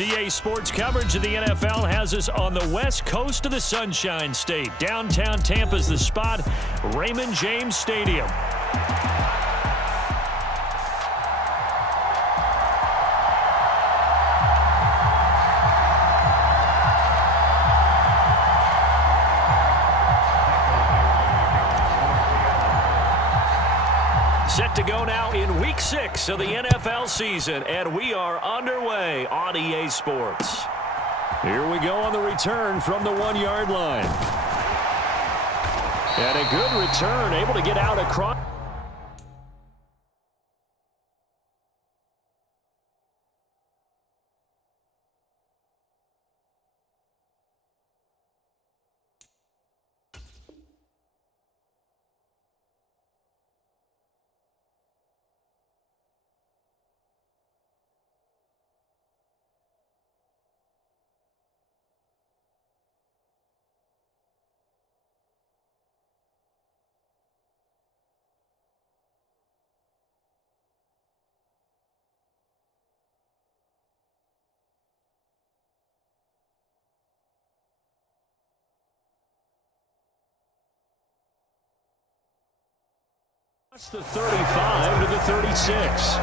EA Sports coverage of the NFL has us on the west coast of the Sunshine State. Downtown Tampa's the spot, Raymond James Stadium. Set to go now in Week 6 of the NFL season, and we are underway on EA Sports. Here we go on the return from the 1-yard line. And a good return, able to get out across. That's the 35 to the 36.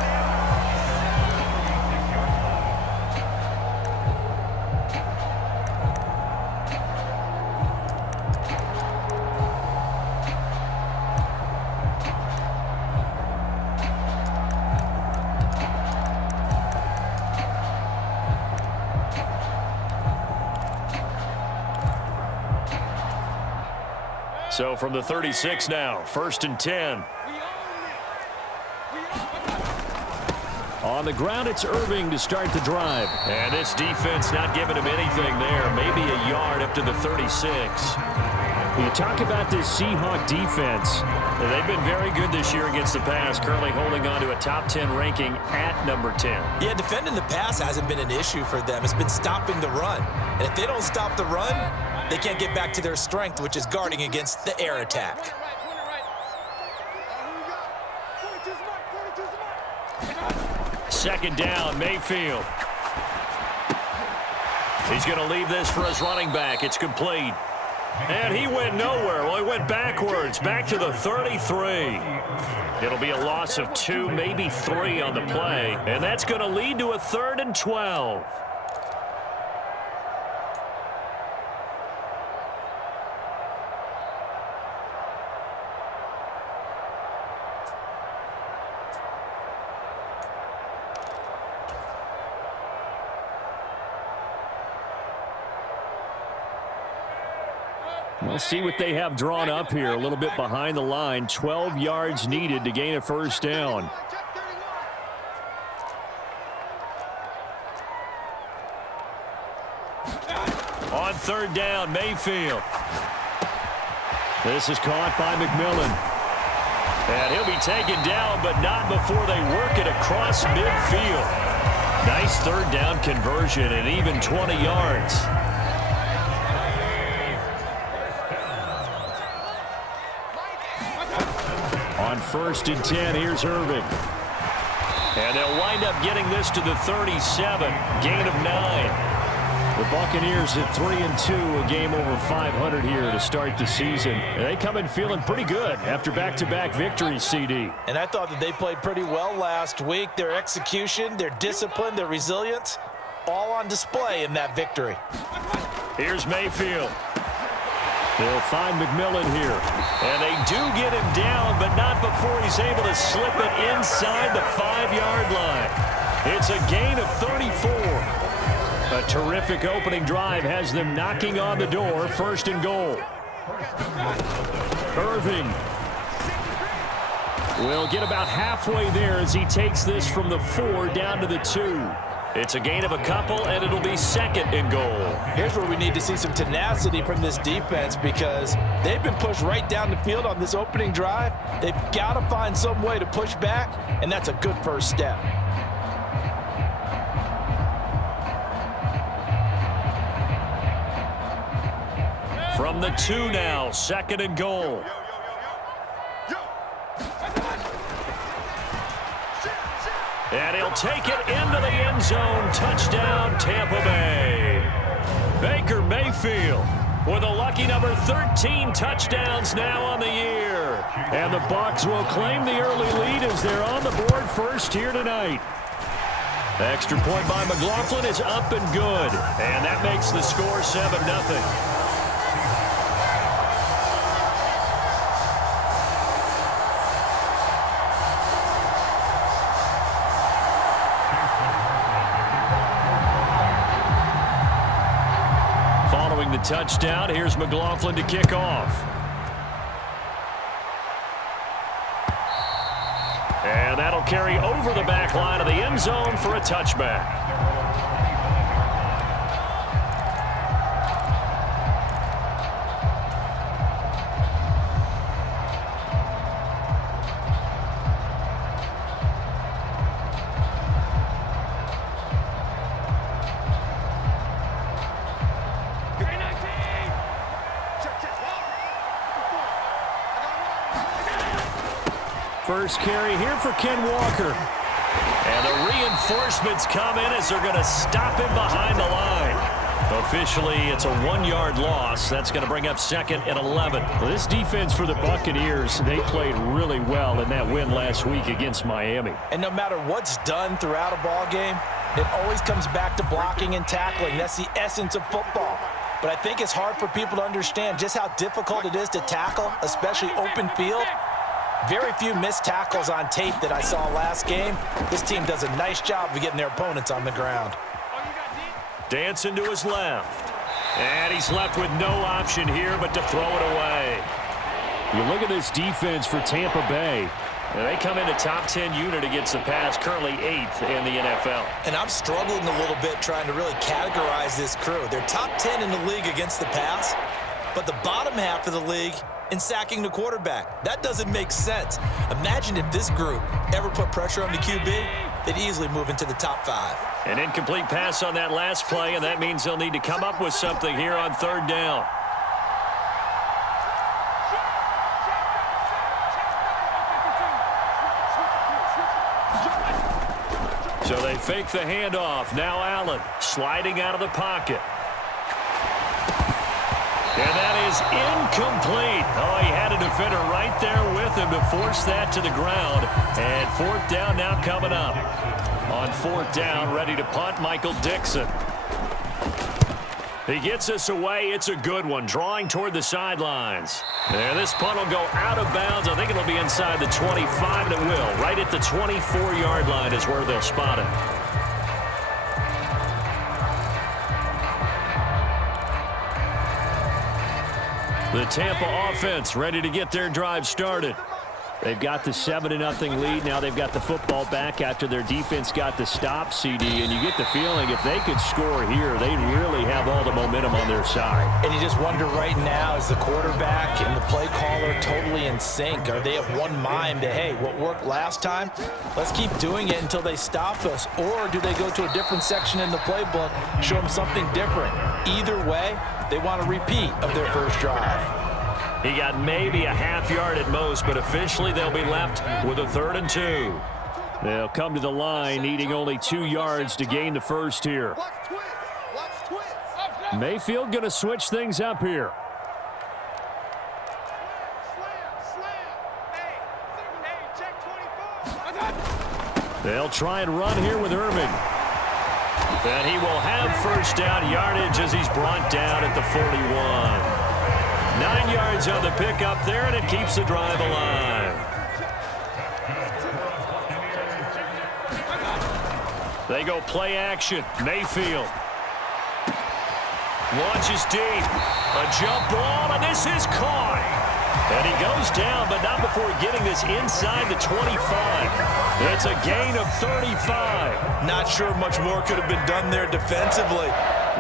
So from the 36 now, 1st and 10. On the ground, it's Irving to start the drive. And this defense not giving him anything there. Maybe a yard up to the 36. You talk about this Seahawk defense. They've been very good this year against the pass, currently holding on to a top 10 ranking at number 10. Yeah, defending the pass hasn't been an issue for them. It's been stopping the run. And if they don't stop the run, they can't get back to their strength, which is guarding against the air attack. Second down, Mayfield. He's going to leave this for his running back. It's complete. And he went nowhere. Well, he went backwards, back to the 33. It'll be a loss of 2, maybe 3 on the play. And that's going to lead to a 3rd and 12. We'll see what they have drawn up here. A little bit behind the line. 12 yards needed to gain a first down. On 3rd down, Mayfield. This is caught by McMillan. And he'll be taken down, but not before they work it across midfield. Nice 3rd down conversion and even 20 yards. On 1st and 10, here's Irving. And they'll wind up getting this to the 37. Gain of 9. The Buccaneers at 3-2, a game over 500 here to start the season. And they come in feeling pretty good after back-to-back victories, CD. And I thought that they played pretty well last week. Their execution, their discipline, their resilience, all on display in that victory. Here's Mayfield. They'll find McMillan here. And they do get him down, but not before he's able to slip it inside the 5-yard line. It's a gain of 34. A terrific opening drive has them knocking on the door. 1st and goal. Irving will get about halfway there as he takes this from the 4 down to the 2. It's a gain of a couple, and it'll be 2nd and goal. Here's where we need to see some tenacity from this defense because they've been pushed right down the field on this opening drive. They've got to find some way to push back, and that's a good first step. From the 2 now, 2nd and goal. And he'll take it into the end zone. Touchdown, Tampa Bay. Baker Mayfield with a lucky number 13 touchdowns now on the year. And the Bucs will claim the early lead as they're on the board first here tonight. Extra point by McLaughlin is up and good. And that makes the score 7-0. The touchdown. Here's McLaughlin to kick off. And that'll carry over the back line of the end zone for a touchback. First carry here for Ken Walker. And the reinforcements come in as they're going to stop him behind the line. Officially, it's a 1-yard loss. That's going to bring up 2nd and 11. Well, this defense for the Buccaneers, they played really well in that win last week against Miami. And no matter what's done throughout a ball game, it always comes back to blocking and tackling. That's the essence of football. But I think it's hard for people to understand just how difficult it is to tackle, especially open field. Very few missed tackles on tape that I saw last game. This team does a nice job of getting their opponents on the ground. Dancing to his left. And he's left with no option here but to throw it away. You look at this defense for Tampa Bay. And they come into top 10 unit against the pass, currently 8th in the NFL. And I'm struggling a little bit trying to really categorize this crew. They're top 10 in the league against the pass, but the bottom half of the league in sacking the quarterback. That doesn't make sense. Imagine if this group ever put pressure on the QB, they'd easily move into the top 5. An incomplete pass on that last play, and that means they'll need to come up with something here on 3rd down. So they fake the handoff. Now Allen sliding out of the pocket. And that is incomplete. Oh, he had a defender right there with him to force that to the ground. And 4th down now coming up. On 4th down, ready to punt, Michael Dixon. He gets us away. It's a good one, drawing toward the sidelines. And this punt will go out of bounds. I think it'll be inside the 25, and it will. Right at the 24-yard line is where they'll spot it. The Tampa offense ready to get their drive started. They've got the 7-0 lead. Now they've got the football back after their defense got the stop, CD. And you get the feeling if they could score here, they'd really have all the momentum on their side. And you just wonder right now, is the quarterback and the play caller totally in sync? Are they of one mind that, hey, what worked last time, let's keep doing it until they stop us? Or do they go to a different section in the playbook, show them something different? Either way, they want a repeat of their first drive. He got maybe a half-yard at most, but officially they'll be left with a 3rd and 2. They'll come to the line needing only 2 yards to gain the first here. Mayfield going to switch things up here. They'll try and run here with Irving. And he will have first down yardage as he's brought down at the 41. 9 yards on the pickup there, and it keeps the drive alive. They go play action. Mayfield launches deep. A jump ball, and this is caught. And he goes down, but not before getting this inside the 25. It's a gain of 35. Not sure much more could have been done there defensively.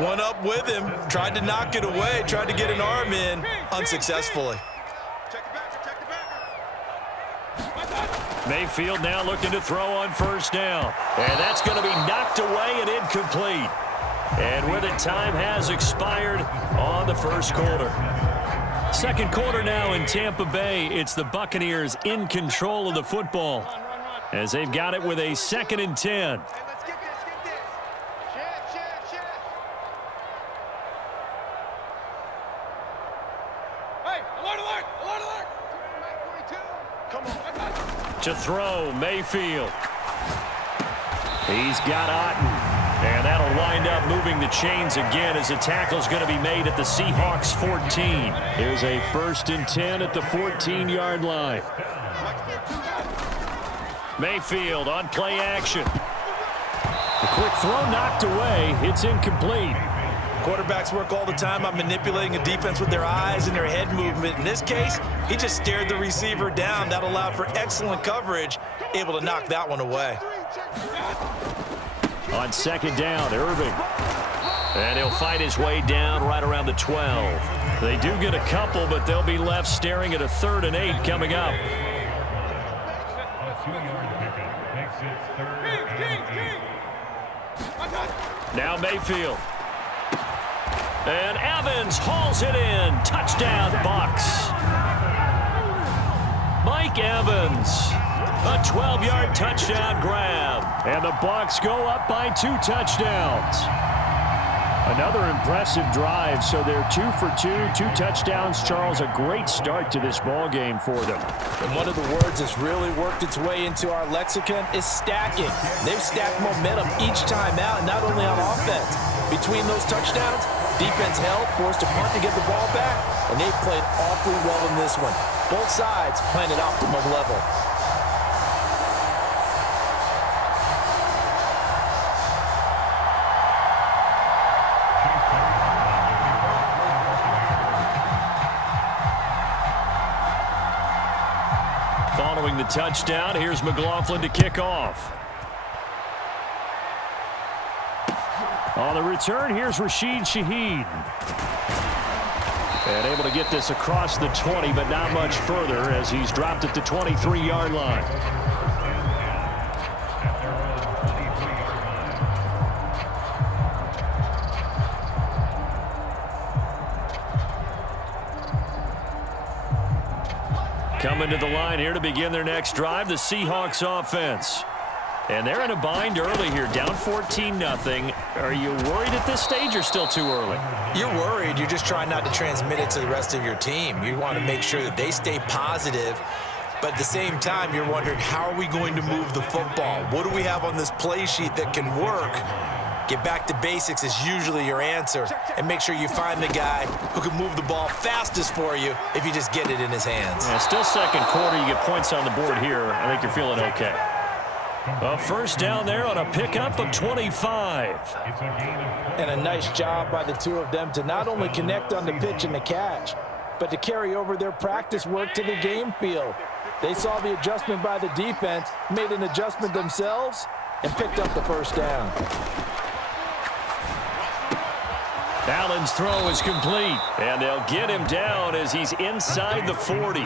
One up with him, tried to knock it away, tried to get an arm in, unsuccessfully. Mayfield now looking to throw on first down. And that's going to be knocked away and incomplete. And with it, time has expired on the first quarter. Second quarter now in Tampa Bay. It's the Buccaneers in control of the football. as they've got it with a 2nd and 10. To throw, Mayfield. He's got Otten. And that'll wind up moving the chains again as the tackle's going to be made at the Seahawks 14. Here's a 1st and 10 at the 14-yard line. Mayfield on play action. A quick throw knocked away. It's incomplete. Quarterbacks work all the time on manipulating a defense with their eyes and their head movement. In this case, he just stared the receiver down. That allowed for excellent coverage, able to knock that one away. On 2nd down, Irving. And he'll fight his way down right around the 12. They do get a couple, but they'll be left staring at a 3rd and 8 coming up. Now Mayfield. And Evans hauls it in. Touchdown, Bucs. Mike Evans. A 12-yard touchdown grab. And the Bucs go up by 2 touchdowns. Another impressive drive, so they're 2 for 2, 2 touchdowns. Charles, a great start to this ball game for them. And one of the words that's really worked its way into our lexicon is stacking. They've stacked momentum each time out, not only on offense. Between those touchdowns, defense held, forced a punt to get the ball back, and they've played awfully well in this one. Both sides playing at optimum level. Following the touchdown, here's McLaughlin to kick off. On the return, here's Rashid Shaheed. And able to get this across the 20, but not much further as he's dropped at the 23-yard line. Coming to the line here to begin their next drive, the Seahawks offense. And they're in a bind early here, down 14-0. Are you worried at this stage or still too early? You're worried. You're just trying not to transmit it to the rest of your team. You want to make sure that they stay positive. But at the same time, you're wondering, how are we going to move the football? What do we have on this play sheet that can work? Get back to basics is usually your answer. And make sure you find the guy who can move the ball fastest for you if you just get it in his hands. Yeah, still 2nd quarter. You get points on the board here. I think you're feeling okay. A 1st down there on a pickup of 25. And a nice job by the two of them to not only connect on the pitch and the catch, but to carry over their practice work to the game field. They saw the adjustment by the defense, made an adjustment themselves, and picked up the 1st down. Allen's throw is complete, and they'll get him down as he's inside the 40.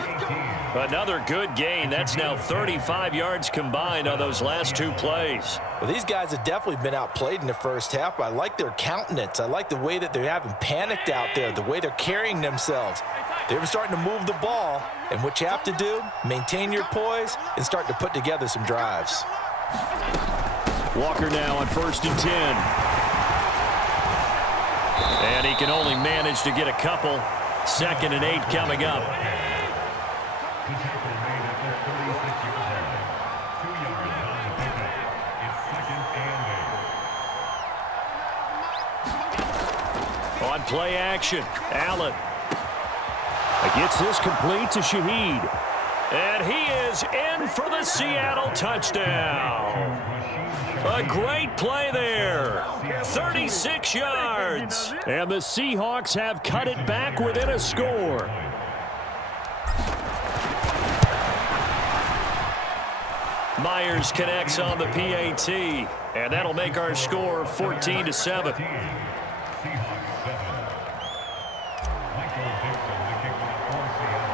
Another good gain. That's now 35 yards combined on those last 2 plays. Well, these guys have definitely been outplayed in the 1st half. I like their countenance. I like the way that they haven't panicked out there, the way they're carrying themselves. They're starting to move the ball, and what you have to do, maintain your poise and start to put together some drives. Walker now on 1st and 10. And he can only manage to get a couple. 2nd and 8 coming up. On play action, Allen. Gets this complete to Shaheed. And he is in for the Seattle touchdown. A great play there. 36 yards. And the Seahawks have cut it back within a score. Myers connects on the PAT. And that'll make our score 14-7.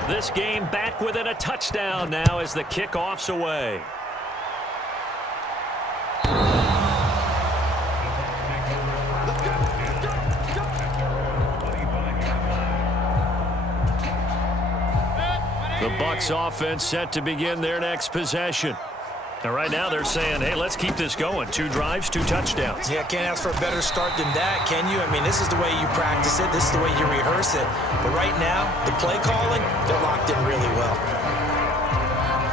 This game back within a touchdown now as the kickoff's away. The Bucs offense set to begin their next possession. And right now they're saying, hey, let's keep this going. 2 drives, 2 touchdowns. Yeah, can't ask for a better start than that, can you? I mean, this is the way you practice it. This is the way you rehearse it. But right now, the play calling, they're locked in really well.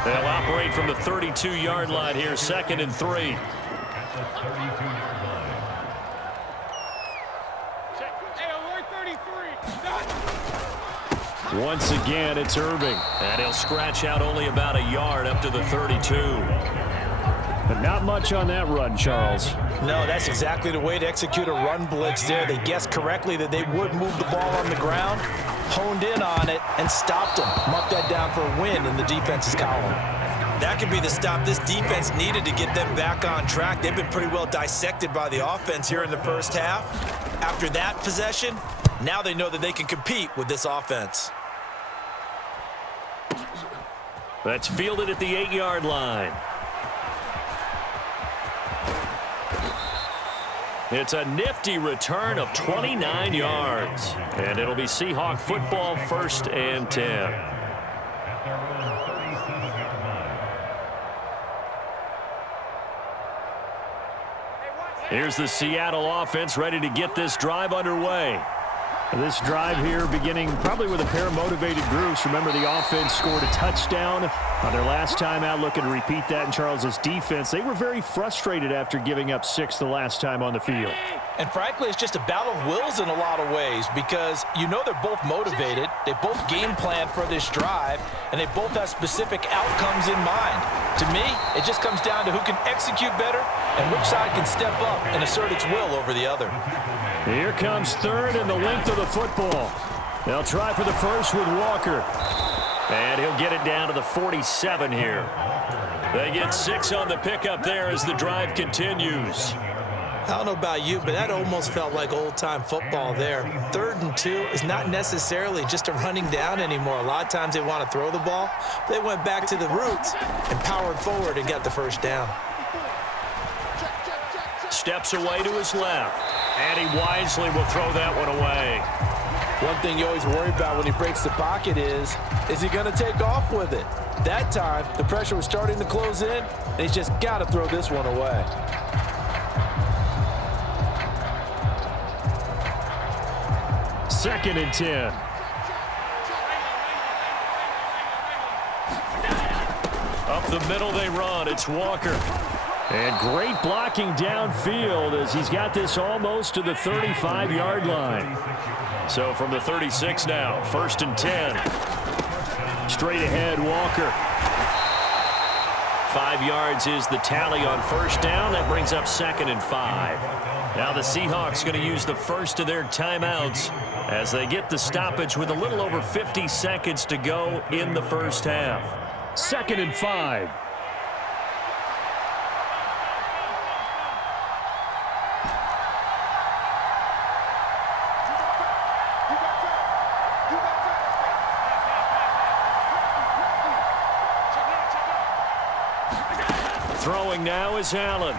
They'll operate from the 32-yard line here, 2nd and 3. Once again, it's Irving. And he'll scratch out only about a yard up to the 32. But not much on that run, Charles. No, that's exactly the way to execute a run blitz there. They guessed correctly that they would move the ball on the ground, honed in on it, and stopped them. Marked that down for a win in the defense's column. That could be the stop this defense needed to get them back on track. They've been pretty well dissected by the offense here in the first half. After that possession, now they know that they can compete with this offense. That's fielded at the 8-yard line. It's a nifty return of 29 yards. And it'll be Seahawk football, 1st and 10. Here's the Seattle offense ready to get this drive underway. This drive here beginning probably with a pair of motivated groups. Remember, the offense scored a touchdown on their last time out, looking to repeat that in Charles's defense. They were very frustrated after giving up 6 the last time on the field. And frankly, it's just a battle of wills in a lot of ways because you know they're both motivated. They both game plan for this drive, and they both have specific outcomes in mind. To me, it just comes down to who can execute better and which side can step up and assert its will over the other. Here comes 3rd and the length of the football. They'll try for the first with Walker. And he'll get it down to the 47 here. They get 6 on the pickup there as the drive continues. I don't know about you, but that almost felt like old-time football there. 3rd and 2 is not necessarily just a running down anymore. A lot of times they want to throw the ball. They went back to the roots and powered forward and got the first down. Steps away to his left. And he wisely will throw that one away. One thing you always worry about when he breaks the pocket is he going to take off with it? That time, the pressure was starting to close in, and he's just got to throw this one away. Second and 10. Up the middle they run. It's Walker. And great blocking downfield as he's got this almost to the 35-yard line. So from the 36 now, 1st and 10. Straight ahead, Walker. 5 yards is the tally on 1st down. That brings up 2nd and 5. Now the Seahawks going to use the first of their timeouts as they get the stoppage with a little over 50 seconds to go in the first half. 2nd and 5. Throwing now is Allen.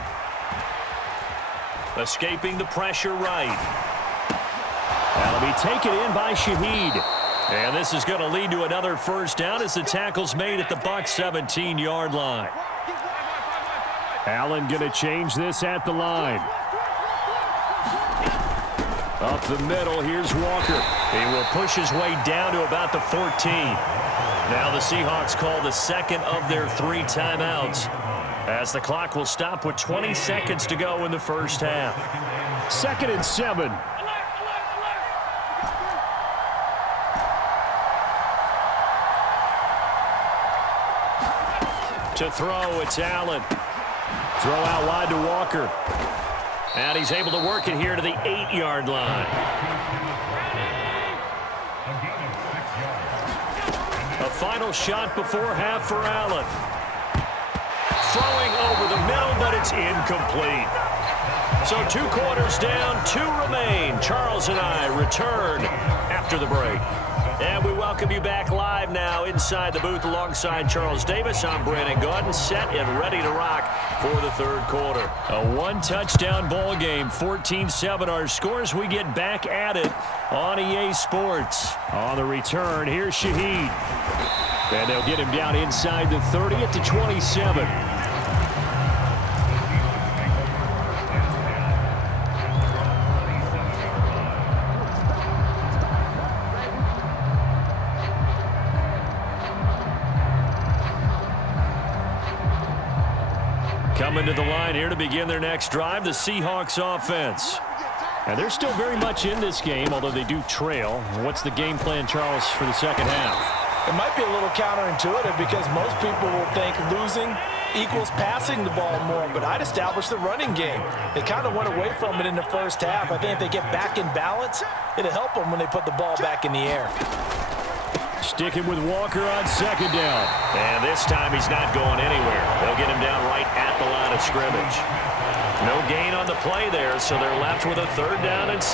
Escaping the pressure right. That'll be taken in by Shaheed. And this is going to lead to another first down as the tackle's made at the Bucs 17-yard line. Allen going to change this at the line. Up the middle, here's Walker. He will push his way down to about the 14. Now the Seahawks call the second of their 3 timeouts as the clock will stop with 20 seconds to go in the first half. 2nd and 7. To throw, it's Allen. Throw out wide to Walker. And he's able to work it here to the 8-yard line. A final shot before half for Allen. Throwing over the middle, but it's incomplete. So 2 quarters down, 2 remain. Charles and I return after the break. And we welcome you back live now inside the booth alongside Charles Davis. I'm Brandon Gaudin, set and ready to rock for the 3rd quarter. A 1-touchdown ball game, 14-7 our scores. We get back at it on EA Sports. On the return, here's Shaheed. And they'll get him down inside the 30 at the 27. Coming to the line here to begin their next drive, the Seahawks offense. And they're still very much in this game, although they do trail. What's the game plan, Charles, for the second half? It might be a little counterintuitive because most people will think losing equals passing the ball more, but I'd establish the running game. They kind of went away from it in the first half. I think if they get back in balance, it'll help them when they put the ball back in the air. Sticking with Walker on second down. And this time he's not going anywhere. They'll get him down right at the line of scrimmage. No gain on the play there, so they're left with a 3rd down and 6.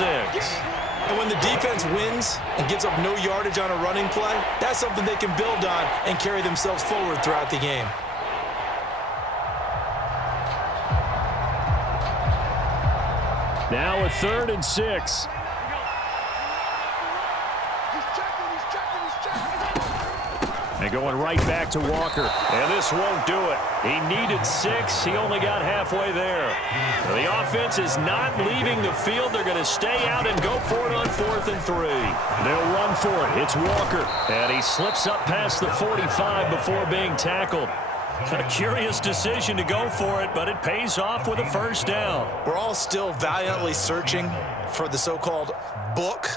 And when the defense wins and gives up no yardage on a running play, that's something they can build on and carry themselves forward throughout the game. Now a 3rd and 6. And going right back to Walker. And this won't do it. He needed 6. He only got halfway there. The offense is not leaving the field. They're going to stay out and go for it on 4th and 3. They'll run for it. It's Walker. And he slips up past the 45 before being tackled. A curious decision to go for it, but it pays off with a 1st down. We're all still valiantly searching for the so-called book,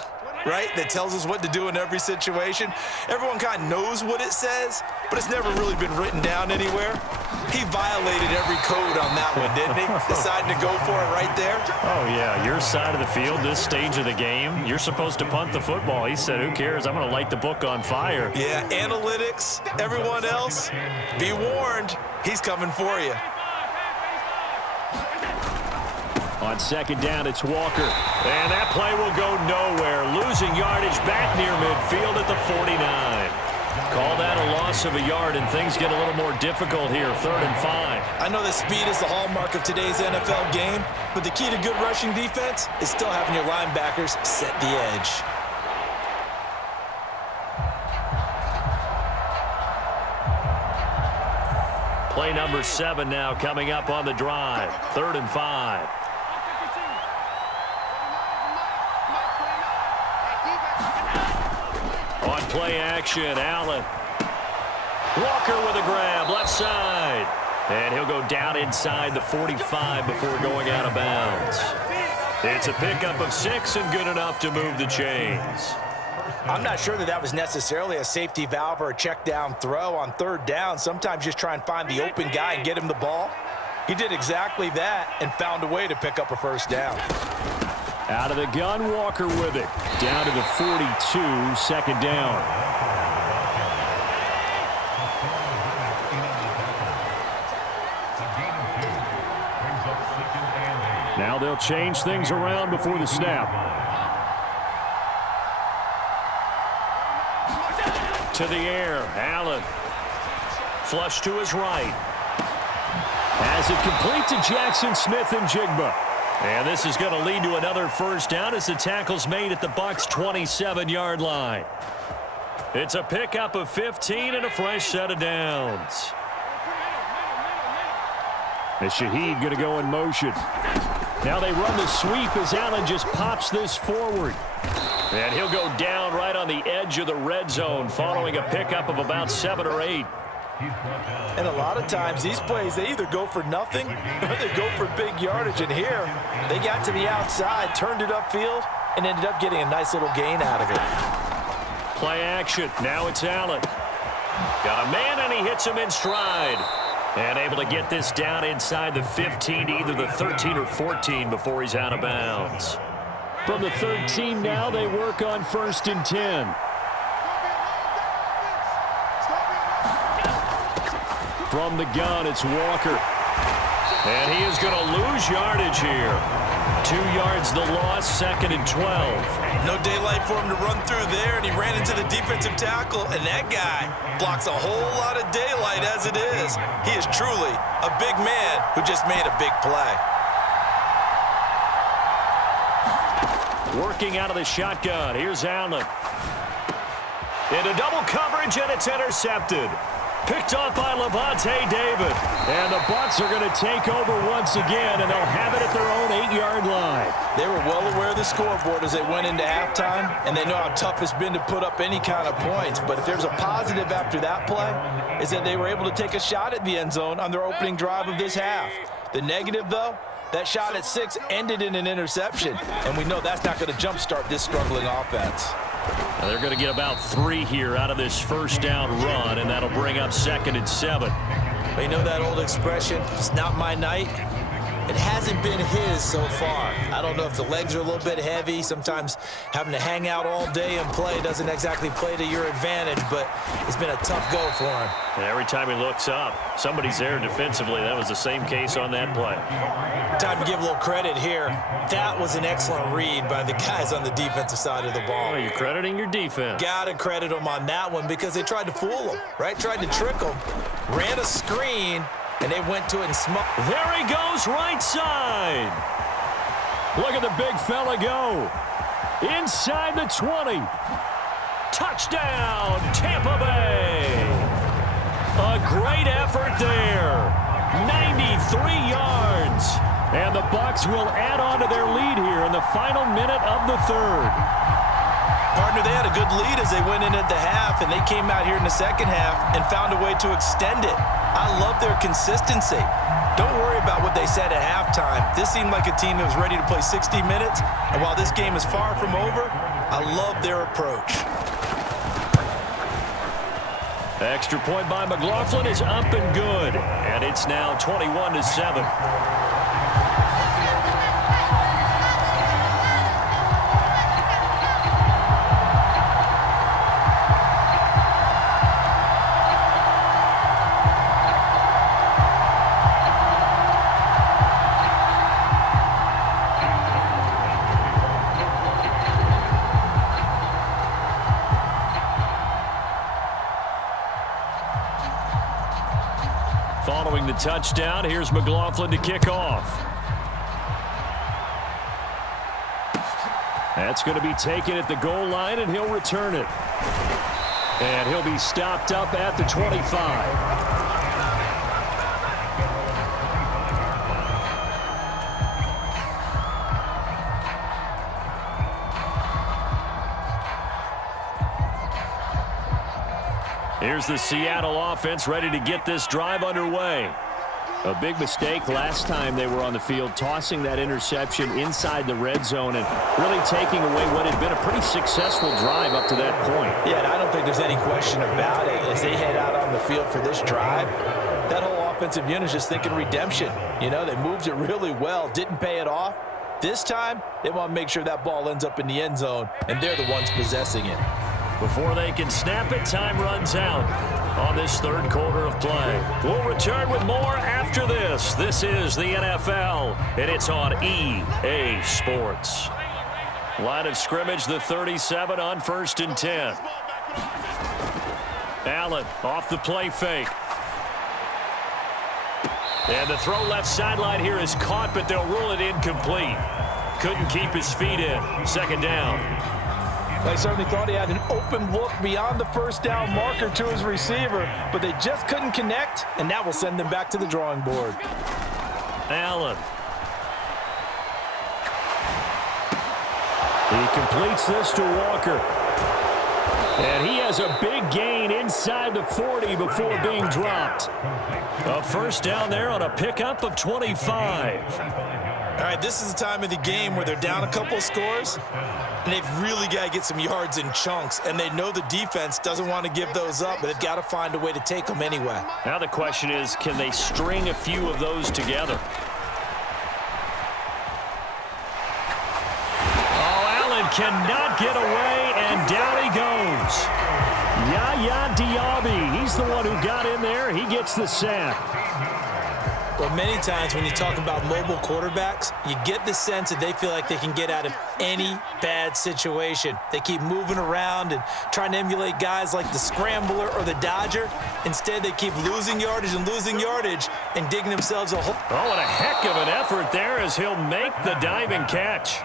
right, that tells us what to do in every situation. Everyone kind of knows what it says, but it's never really been written down anywhere. He violated every code on that one, didn't he? Deciding to go for it right there. Oh, yeah, your side of the field, this stage of the game, you're supposed to punt the football. He said, who cares? I'm going to light the book on fire. Yeah, analytics, everyone else, be warned, he's coming for you. On second down, it's Walker. And that play will go nowhere. Losing yardage back near midfield at the 49. Call that a loss of a yard, and things get a little more difficult here, 3rd and 5. I know that speed is the hallmark of today's NFL game, but the key to good rushing defense is still having your linebackers set the edge. Play number 7 now coming up on the drive, 3rd and 5. On play action, Allen. Walker with a grab, left side. And he'll go down inside the 45 before going out of bounds. It's a pickup of 6 and good enough to move the chains. I'm not sure that was necessarily a safety valve or a check down throw on 3rd down. Sometimes just try and find the open guy and get him the ball. He did exactly that and found a way to pick up a 1st down. Out of the gun, Walker with it. Down to the 42, 2nd down. Now they'll change things around before the snap. To the air, Allen. Flush to his right. Has it complete to Jackson Smith and Jigba. And this is going to lead to another 1st down as the tackle's made at the Bucs' 27-yard line. It's a pickup of 15 and a fresh set of downs. And Shaheed going to go in motion. Now they run the sweep as Allen just pops this forward. And he'll go down right on the edge of the red zone following a pickup of about 7 or 8. And a lot of times these plays, they either go for nothing or they go for big yardage. And here, they got to the outside, turned it upfield, and ended up getting a nice little gain out of it. Play action. Now it's Allen. Got a man, and he hits him in stride. And able to get this down inside the 15 to either the 13 or 14 before he's out of bounds. From the 13 now, they work on 1st and 10. From the gun, it's Walker. And he is going to lose yardage here. 2 yards the loss, 2nd and 12. No daylight for him to run through there, and he ran into the defensive tackle, and that guy blocks a whole lot of daylight as it is. He is truly a big man who just made a big play. Working out of the shotgun. Here's Allen. Into double coverage, and it's intercepted. Picked off by Levante David. And the Bucs are going to take over once again, and they'll have it at their own 8-yard line. They were well aware of the scoreboard as they went into halftime, and they know how tough it's been to put up any kind of points. But if there's a positive after that play, is that they were able to take a shot at the end zone on their opening drive of this half. The negative, though, that shot at 6 ended in an interception, and we know that's not going to jumpstart this struggling offense. Now they're going to get about 3 here out of this first down run, and that'll bring up 2nd and 7. But you know that old expression, it's not my night? It hasn't been his so far. I don't know if the legs are a little bit heavy. Sometimes having to hang out all day and play doesn't exactly play to your advantage, but it's been a tough go for him. And every time he looks up, somebody's there defensively. That was the same case on that play. Time to give a little credit here. That was an excellent read by the guys on the defensive side of the ball. Well, you're crediting your defense. Got to credit them on that one because they tried to fool him, right? Tried to trick him, ran a screen, and they went to it and smoked. There he goes, right side. Look at the big fella go. Inside the 20. Touchdown, Tampa Bay. A great effort there. 93 yards. And the Bucs will add on to their lead here in the final minute of the third. Partner, they had a good lead as they went in at the half, and they came out here in the second half and found a way to extend it. I love their consistency. Don't worry about what they said at halftime. This seemed like a team that was ready to play 60 minutes, and while this game is far from over, I love their approach. Extra point by McLaughlin is up and good, and it's now 21-7. Following the touchdown, here's McLaughlin to kick off. That's going to be taken at the goal line, and he'll return it. And he'll be stopped up at the 25. Here's the Seattle offense ready to get this drive underway. A big mistake last time they were on the field, tossing that interception inside the red zone and really taking away what had been a pretty successful drive up to that point. Yeah, and I don't think there's any question about it. As they head out on the field for this drive, that whole offensive unit is just thinking redemption. You know, they moved it really well, didn't pay it off. This time, they want to make sure that ball ends up in the end zone, and they're the ones possessing it. Before they can snap it, time runs out on this third quarter of play. We'll return with more after this. This is the NFL, and it's on EA Sports. Line of scrimmage, the 37 on 1st and 10. Allen off the play fake. And the throw left sideline here is caught, but they'll rule it incomplete. Couldn't keep his feet in. 2nd down. They certainly thought he had an open look beyond the first down marker to his receiver, but they just couldn't connect, and that will send them back to the drawing board. Allen. He completes this to Walker. And he has a big gain inside the 40 before being dropped. A first down there on a pickup of 25. All right, this is the time of the game where they're down a couple of scores, and they've really got to get some yards in chunks, and they know the defense doesn't want to give those up, but they've got to find a way to take them anyway. Now the question is, can they string a few of those together? Oh, Allen cannot get away, and down he goes. Yaya Diaby, he's the one who got in there. He gets the sack. Well, many times when you talk about mobile quarterbacks, you get the sense that they feel like they can get out of any bad situation. They keep moving around and trying to emulate guys like the Scrambler or the Dodger. Instead, they keep losing yardage and digging themselves a hole. Oh, and a heck of an effort there as he'll make the diving catch.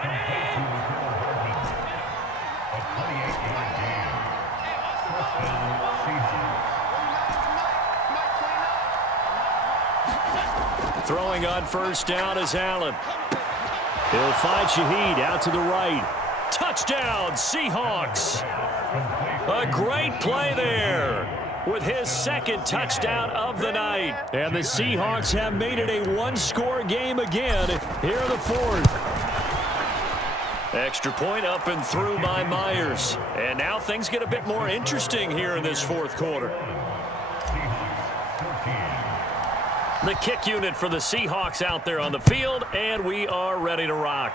Throwing on first down is Allen. He'll find Shaheed out to the right. Touchdown, Seahawks. A great play there with his second touchdown of the night. And the Seahawks have made it a one-score game again here in the fourth. Extra point up and through by Myers. And now things get a bit more interesting here in this fourth quarter. The kick unit for the Seahawks out there on the field, and we are ready to rock.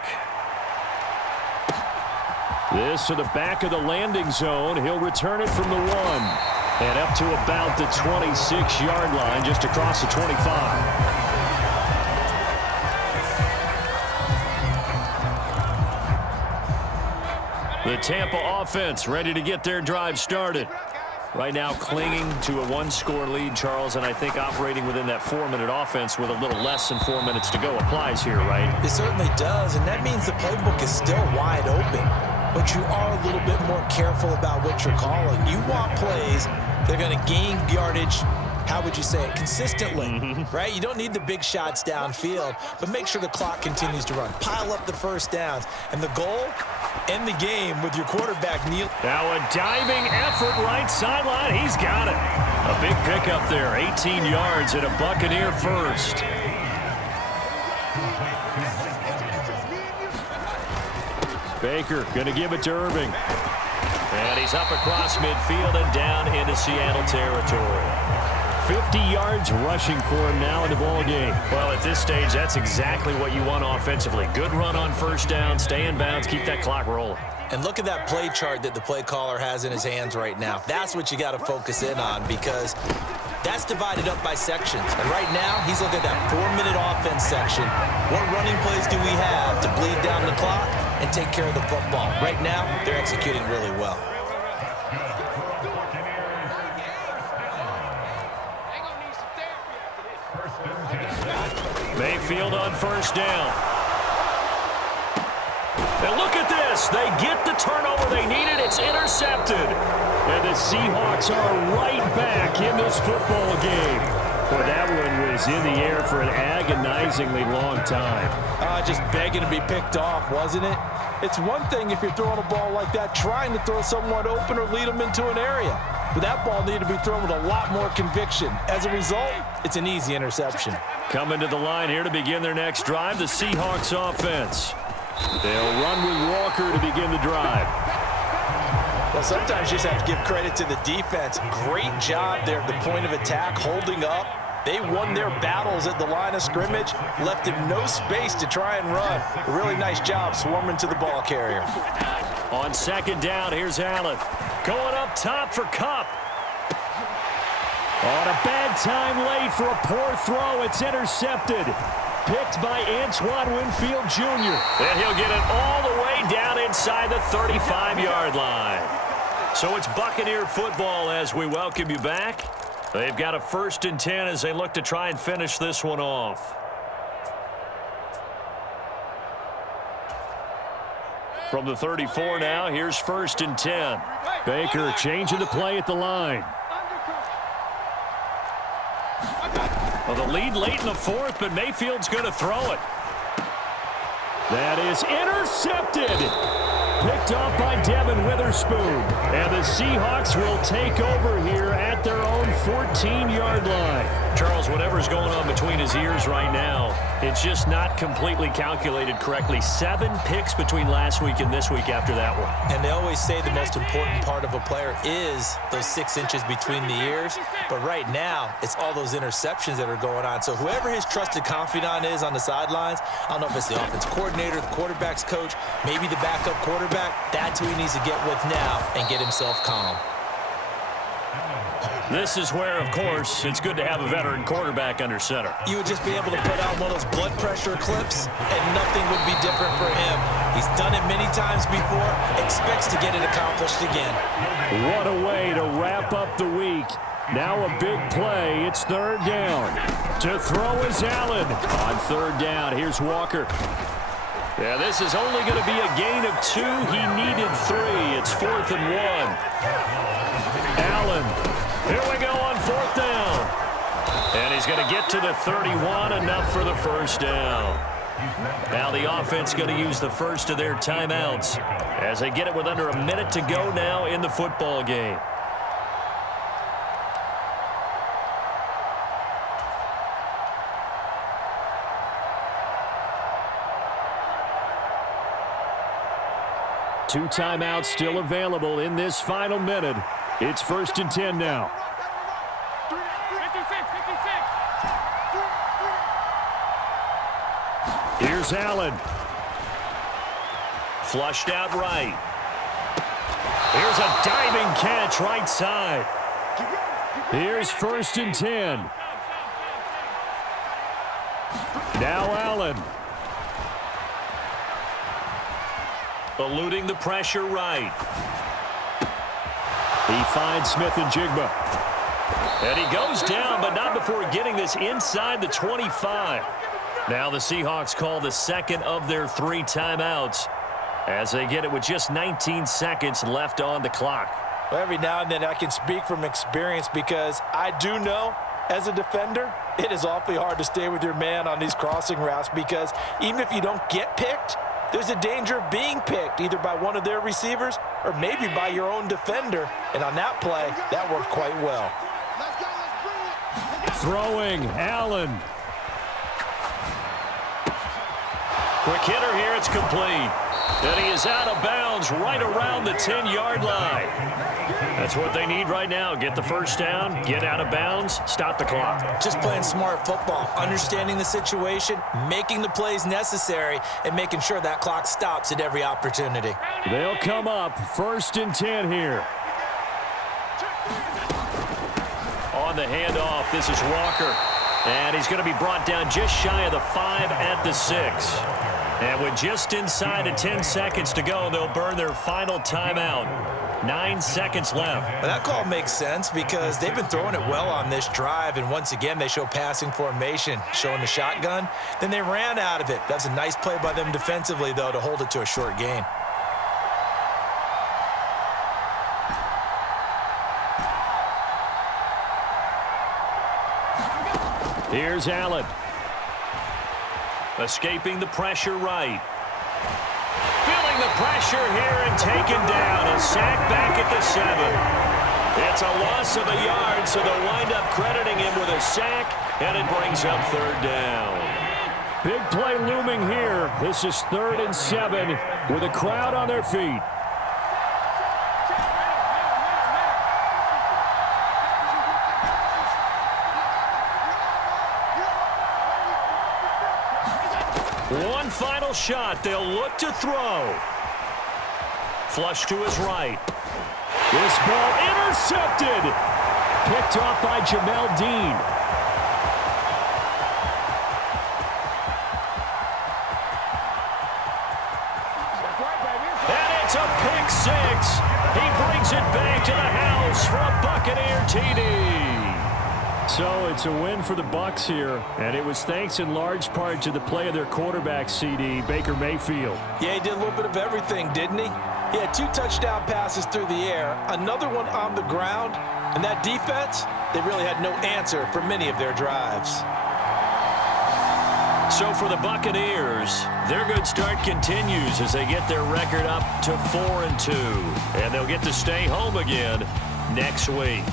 This to the back of the landing zone. He'll return it from the 1. And up to about the 26-yard line, just across the 25. The Tampa offense ready to get their drive started. Right now clinging to a one-score lead, Charles, and I think operating within that 4-minute offense with a little less than 4 minutes to go applies here, right? It certainly does, and that means the playbook is still wide open. But you are a little bit more careful about what you're calling. You want plays that are going to gain yardage, how would you say it, consistently, right? You don't need the big shots downfield, but make sure the clock continues to run. Pile up the first downs, and the goal, end the game with your quarterback kneel. Now a diving effort right sideline. He's got it. A big pickup there, 18 yards and a Buccaneer first. Baker going to give it to Irving. And he's up across midfield and down into Seattle territory. 50 yards rushing for him now in the ball game. Well, at this stage, that's exactly what you want offensively. Good run on first down, stay in bounds, keep that clock rolling. And look at that play chart that the play caller has in his hands right now. That's what you got to focus in on, because that's divided up by sections. And right now, he's looking at that 4-minute offense section. What running plays do we have to bleed down the clock and take care of the football? Right now, they're executing really well. Mayfield on first down. And look at this. They get the turnover they needed. It's intercepted. And the Seahawks are right back in this football game. Boy, that one was in the air for an agonizingly long time. Just begging to be picked off, wasn't it? It's one thing if you're throwing a ball like that, trying to throw someone open or lead them into an area. But that ball needed to be thrown with a lot more conviction. As a result, it's an easy interception. Coming to the line here to begin their next drive, the Seahawks offense. They'll run with Walker to begin the drive. Well, sometimes you just have to give credit to the defense. Great job there at the point of attack, holding up. They won their battles at the line of scrimmage, left him no space to try and run. A really nice job swarming to the ball carrier. On second down, here's Allen. Going up top for Kupp. On a bad time late for a poor throw. It's intercepted. Picked by Antoine Winfield Jr. And he'll get it all the way down inside the 35-yard line. So it's Buccaneer football as we welcome you back. They've got a 1st and 10 as they look to try and finish this one off. From the 34 now, here's 1st and 10. Baker changing the play at the line. Well, the lead late in the fourth, but Mayfield's going to throw it. That is intercepted. Picked off by Devin Witherspoon. And the Seahawks will take over here at their own 14-yard line. Charles, whatever's going on between his ears right now, it's just not completely calculated correctly. 7 picks between last week and this week after that one. And they always say the most important part of a player is those 6 inches between the ears. But right now, it's all those interceptions that are going on. So whoever his trusted confidant is on the sidelines, I don't know if it's the offense coordinator, the quarterback's coach, maybe the backup quarterback, that's who he needs to get with now and get himself calm. This is where, of course, it's good to have a veteran quarterback under center. You would just be able to put on one of those blood pressure clips, and nothing would be different for him. He's done it many times before, expects to get it accomplished again. What a way to wrap up the week. Now a big play. It's 3rd down. To throw is Allen. On 3rd down, here's Walker. Yeah, this is only going to be a gain of 2. He needed 3. It's 4th and 1. Allen. Here we go on 4th down. And he's going to get to the 31, enough for the first down. Now the offense going to use the first of their timeouts as they get it with under a minute to go now in the football game. Two timeouts still available in this final minute. It's 1st and 10 now. Here's Allen. Flushed out right. Here's a diving catch right side. Here's 1st and 10. Now Allen. Eluding the pressure right. He finds Smith and Jigba. And he goes down, but not before getting this inside the 25. Now the Seahawks call the second of their 3 timeouts as they get it with just 19 seconds left on the clock. Well, every now and then I can speak from experience because I do know as a defender it is awfully hard to stay with your man on these crossing routes because even if you don't get picked, there's a danger of being picked either by one of their receivers or maybe by your own defender. And on that play, that worked quite well. Throwing, Allen. Quick hitter here, it's complete. And he is out of bounds right around the 10-yard line. That's what they need right now. Get the first down, get out of bounds, stop the clock. Just playing smart football, understanding the situation, making the plays necessary, and making sure that clock stops at every opportunity. They'll come up 1st and 10 here. On the handoff, this is Walker. And he's going to be brought down just shy of the 5 at the 6. And with just inside of 10 seconds to go, they'll burn their final timeout. 9 seconds left. Well, that call makes sense because they've been throwing it well on this drive, and once again they show passing formation, showing the shotgun. Then they ran out of it. That's a nice play by them defensively, though, to hold it to a short gain. Here's Allen. Escaping the pressure right. Feeling the pressure here and taken down. A sack back at the 7. It's a loss of a yard, so they'll wind up crediting him with a sack, and it brings up 3rd down. Big play looming here. This is 3rd and 7 with a crowd on their feet. One final shot. They'll look to throw. Flush to his right. This ball intercepted. Picked off by Jamel Dean. And it's a pick 6. He brings it back to the house for a Buccaneer TD. So it's a win for the Bucs here, and it was thanks in large part to the play of their quarterback, CD, Baker Mayfield. Yeah, he did a little bit of everything, didn't he? He had 2 touchdown passes through the air, another one on the ground, and that defense, they really had no answer for many of their drives. So for the Buccaneers, their good start continues as they get their record up to 4-2, and they'll get to stay home again next week.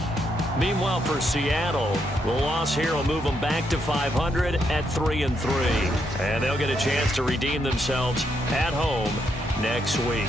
Meanwhile, for Seattle, the loss here will move them back to 500 at 3-3. And they'll get a chance to redeem themselves at home next week.